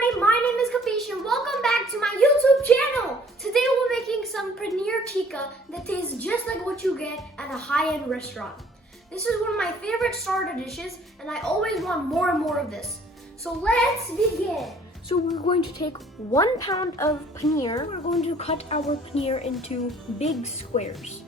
everybody, my name is Kapish and welcome back to my YouTube channel. Today we're making some Paneer Tikka that tastes just like what you get at a high-end restaurant. This is one of my favorite starter dishes and I always want more and more of this. So let's begin. So we're going to take 1 pound of paneer. We're going to cut our paneer into big squares.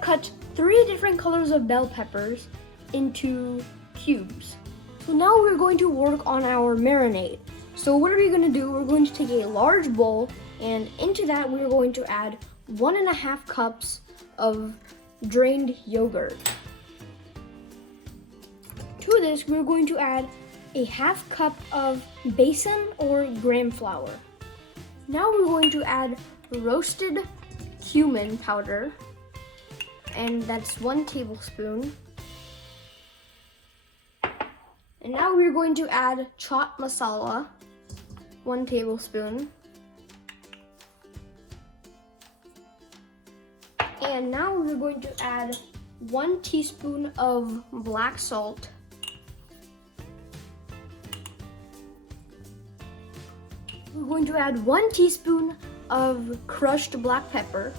Cut 3 different colors of bell peppers into cubes. So now we're going to work on our marinade. So what are we going to do? We're going to take a large bowl and into that we're going to add 1.5 cups of drained yogurt. To this we're going to add a 1/2 cup of besan or gram flour. Now we're going to add roasted cumin powder, and that's 1 tablespoon. And now we're going to add chaat masala, 1 tablespoon. And now we're going to add 1 teaspoon of black salt. We're going to add 1 teaspoon of crushed black pepper.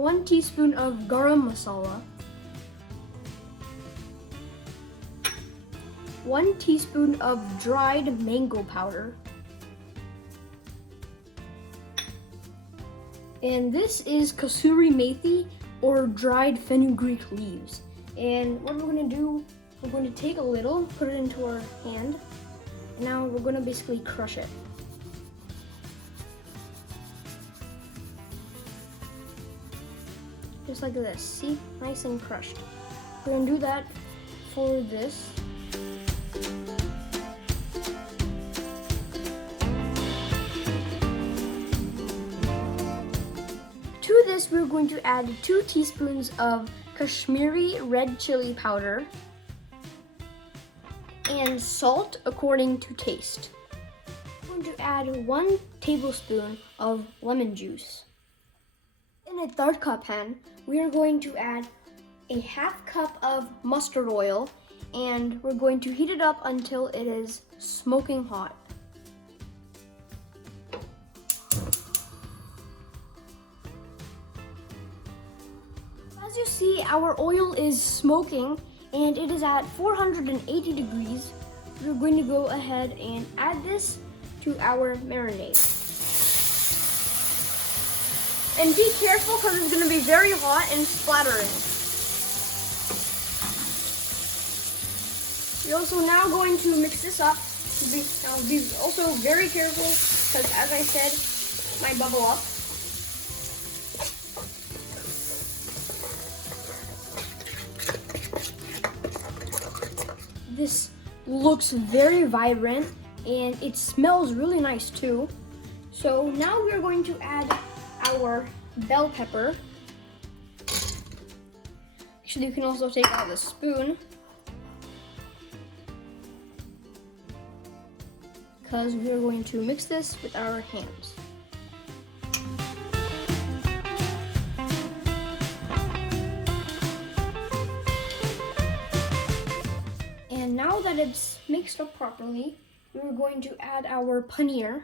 1 teaspoon of garam masala, 1 teaspoon of dried mango powder, and this is kasuri methi or dried fenugreek leaves. And what we're going to do, we're going to take a little, put it into our hand, and now we're going to basically crush it. Just like this, see? Nice and crushed. We're gonna do that for this. To this, we're going to add 2 teaspoons of Kashmiri red chili powder and salt according to taste. We're going to add 1 tablespoon of lemon juice. In a 3rd cup pan, we are going to add a 1/2 cup of mustard oil and we're going to heat it up until it is smoking hot. As you see, our oil is smoking and it is at 480 degrees. We're going to go ahead and add this to our marinade. And be careful because it's going to be very hot and splattering. We're also now going to mix this up. Now be also very careful because, as I said, it might bubble up. This looks very vibrant and it smells really nice too. So now we're going to add our bell pepper. Actually, you can also take out the spoon because we're going to mix this with our hands. And now that it's mixed up properly, we're going to add our paneer.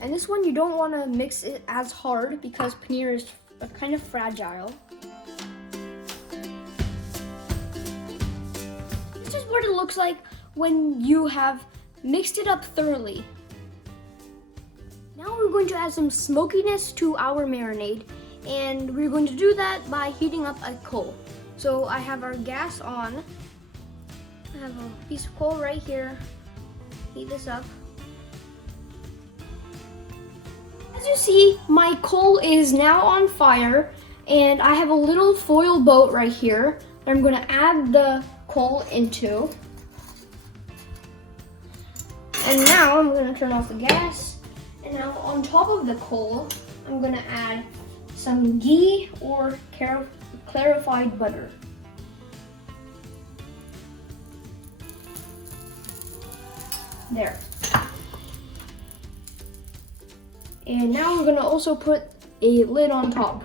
And this one you don't want to mix it as hard because paneer is kind of fragile. This is what it looks like when you have mixed it up thoroughly. Now we're going to add some smokiness to our marinade and we're going to do that by heating up a coal. So I have our gas on. I have a piece of coal right here. Heat this up. As you see, my coal is now on fire and I have a little foil boat right here that I'm going to add the coal into. And now I'm going to turn off the gas and And now on top of the coal, I'm gonna add some ghee or clarified butter. There. And now we're gonna also put a lid on top.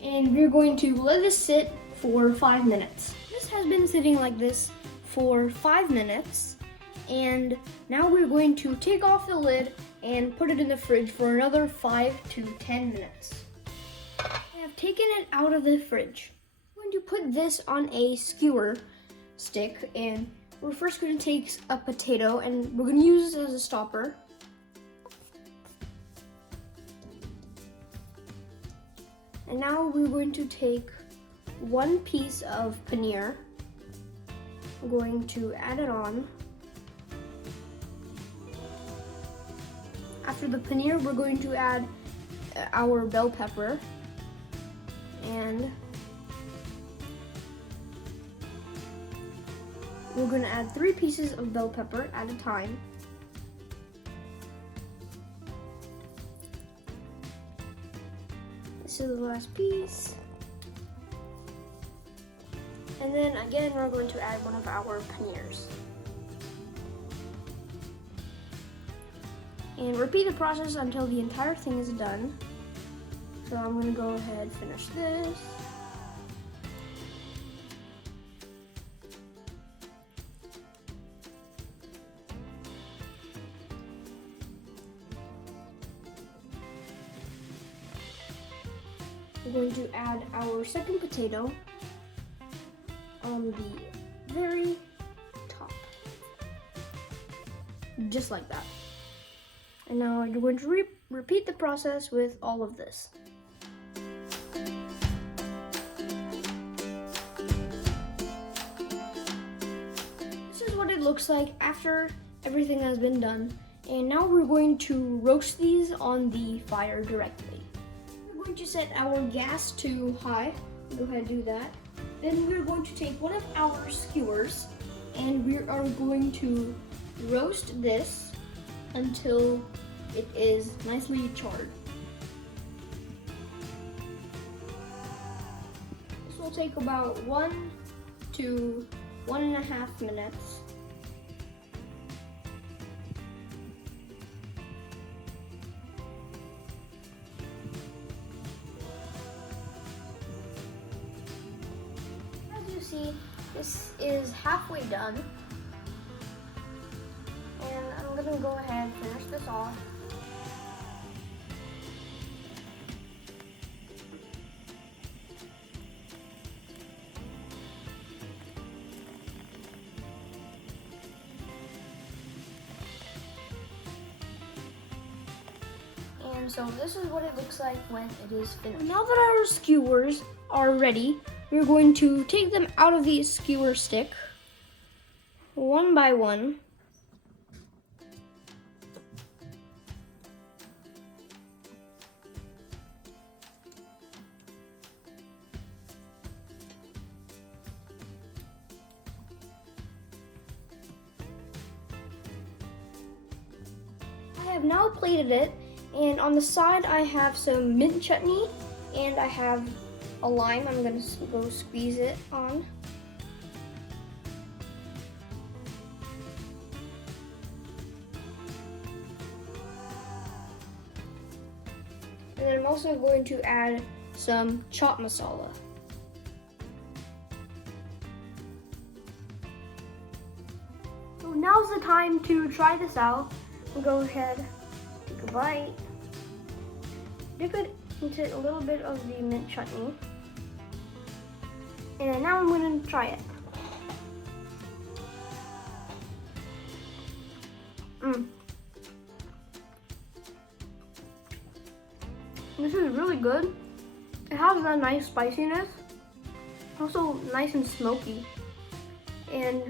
And we're going to let this sit for 5 minutes. This has been sitting like this for 5 minutes. And now we're going to take off the lid and put it in the fridge for another 5 to 10 minutes. I have taken it out of the fridge. I'm going to put this on a skewer stick, and we're first going to take a potato and we're going to use this as a stopper. And now we're going to take 1 piece of paneer. I'm going to add it on. After the paneer, we're going to add our bell pepper. And we're going to add 3 pieces of bell pepper at a time. This is the last piece. And then again, we're going to add one of our paneers. And repeat the process until the entire thing is done. So I'm going to go ahead and finish this. We're going to add our second potato on the very top. Just like that. And now you're going to repeat the process with all of this. This is what it looks like after everything has been done. And now we're going to roast these on the fire directly. We're going to set our gas to high. Go ahead and do that. Then we're going to take one of our skewers and we are going to roast this until it is nicely charred. This will take about 1 to 1.5 minutes. As you see, this is halfway done. And I'm gonna go ahead and finish this off. And so this is what it looks like when it is finished. Now that our skewers are ready, we're going to take them out of the skewer stick, one by one. I have now plated it, and on the side I have some mint chutney and I have a lime. I'm going to go squeeze it on. And then I'm also going to add some chaat masala. So now's the time to try this out. We'll go ahead, take a bite, dip it into a little bit of the mint chutney, and now I'm going to try it. This is really good. It has a nice spiciness, also nice and smoky, and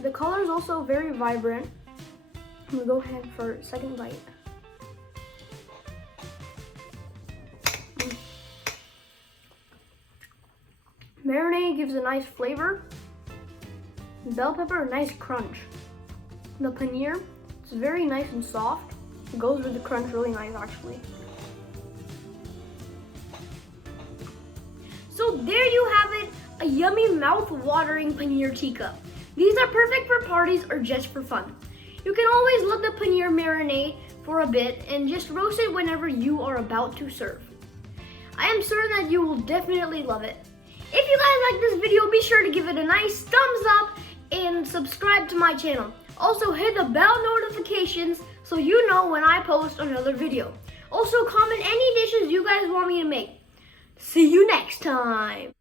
the color is also very vibrant. I'm gonna go ahead for a second bite. Marinade gives a nice flavor. Bell pepper, a nice crunch. The paneer It's very nice and soft. It goes with the crunch really nice actually. So there you have it, a yummy mouth-watering paneer tikka. These are perfect for parties or just for fun. You can always let the paneer marinate for a bit and just roast it whenever you are about to serve. I am certain that you will definitely love it. If you guys like this video, be sure to give it a nice thumbs up and subscribe to my channel. Also hit the bell notifications so you know when I post another video. Also comment any dishes you guys want me to make. See you next time.